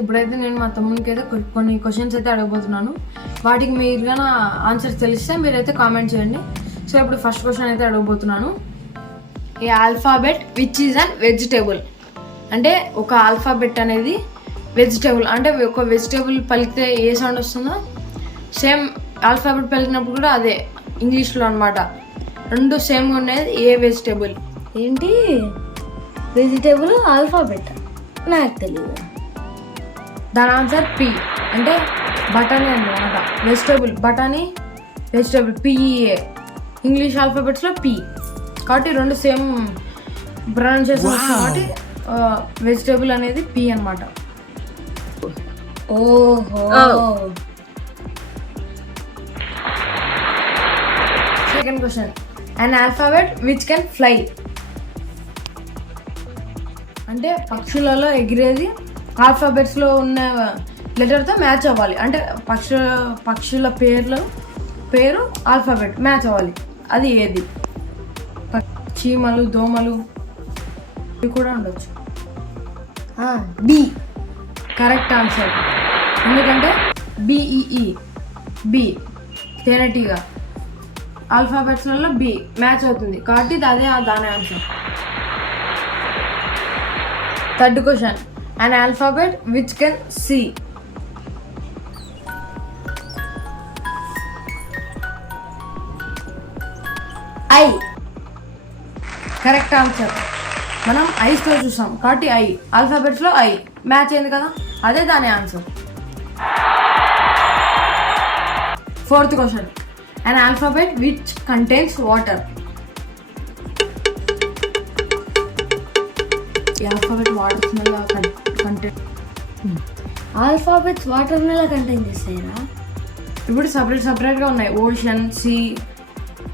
ఇప్పుడైతే నేను మా తమ్మునికి అయితే కొన్ని క్వశ్చన్స్ అయితే అడగబోతున్నాను. వాటికి మీరు కానీ ఆన్సర్ తెలిస్తే మీరైతే కామెంట్ చేయండి. సో ఇప్పుడు ఫస్ట్ క్వశ్చన్ అయితే అడగబోతున్నాను. ఈ alphabet which is an vegetable. అంటే ఒక ఆల్ఫాబెట్ అనేది వెజిటేబుల్, అంటే ఒక వెజిటేబుల్ పలికితే ఏ సౌండ్ వస్తుందో సేమ్ ఆల్ఫాబెట్ పలికినప్పుడు కూడా అదే ఇంగ్లీష్లో అనమాట. రెండు సేమ్గా ఉండేది ఏ వెజిటేబుల్? ఏంటి వెజిటేబుల్ ఆల్ఫాబెట్? నాకు తెలియదు. దాని ఆన్సర్ పి, అంటే బటానీ అనమాట. వెజిటేబుల్ బటానీ, వెజిటేబుల్ పిఈఏ, ఇంగ్లీష్ ఆల్ఫాబెట్స్లో పి. కాబట్టి రెండు సేమ్ ప్రొనౌన్సియేషన్ కాబట్టి వెజిటేబుల్ అనేది పి అనమాట. ఓహో. Second question, an alphabet which can fly. అంటే పక్షులలో ఎగిరేది ఆల్ఫాబెట్స్లో ఉన్న లెటర్తో మ్యాచ్ అవ్వాలి. అంటే పక్షుల పేరు ఆల్ఫాబెట్ మ్యాచ్ అవ్వాలి. అది ఏది? చీమలు, దోమలు ఇవి కూడా ఉండొచ్చు. B correct answer. ఎందుకంటే బిఈఈ, బి తేనెటీగ ఆల్ఫాబెట్స్లలో బి మ్యాచ్ అవుతుంది కాబట్టి అదే దాని answer. Third question, an alphabet which can see. I. Correct answer. మనం ఐస్తో చూసాం కాబట్టి ఐ ఆల్ఫాబెట్స్లో ఐ మ్యాచ్ అయింది కదా, అదే దాని answer. Fourth question, an alphabet which contains water. ఈ ఆల్ఫాబెట్ వాటర్ స్మెల్ కంటైన్. ఆల్ఫాబెట్స్ వాటర్ నెల కంటైన్ చేస్తాయిరా? ఇప్పుడు సపరేట్గా ఉన్నాయి. Ocean, sea,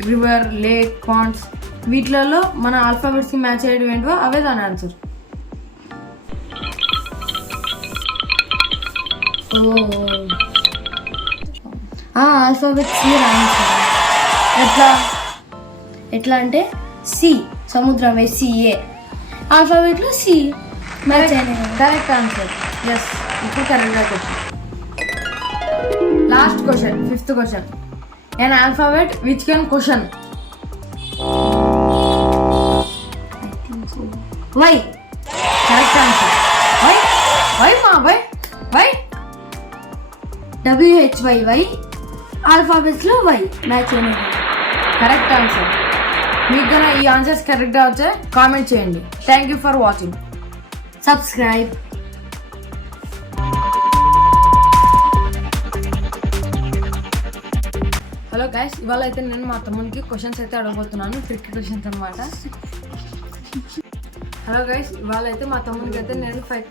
river, lake, ponds. వీటిలలో మన ఆల్ఫాబెట్స్కి మ్యాచ్ అయ్యేవి ఏంటో అవే దాని ఆన్సర్. Alphabet C answer. ఎట్లా అంటే సి సముద్రం, SCA ఆల్ఫాబెట్లో సి మ్యాచ్ అయినాయి. Correct answer. ఎస్, ఇప్పుడు కరెక్ట్గా చెప్పు. Last question, fifth question, an alphabet which can question. Y. Correct answer. Y WHY ఆల్ఫాబెట్స్లో వై మ్యాచ్ అయినాయి. Correct answer. మీకు కన్నా ఈ ఆన్సర్స్ కరెక్ట్గా వచ్చే కామెంట్ చేయండి. Thank you for watching. Subscribe. Hello guys, ఇవాళ అయితే నేను మా తమ్మునికి క్వశ్చన్స్ అయితే అడగబోతున్నాను. ట్రిక్ క్వశ్చన్స్ అనమాట. హలో గైస్, ఇవాళ అయితే మా తమ్మునికి అయితే నేను 5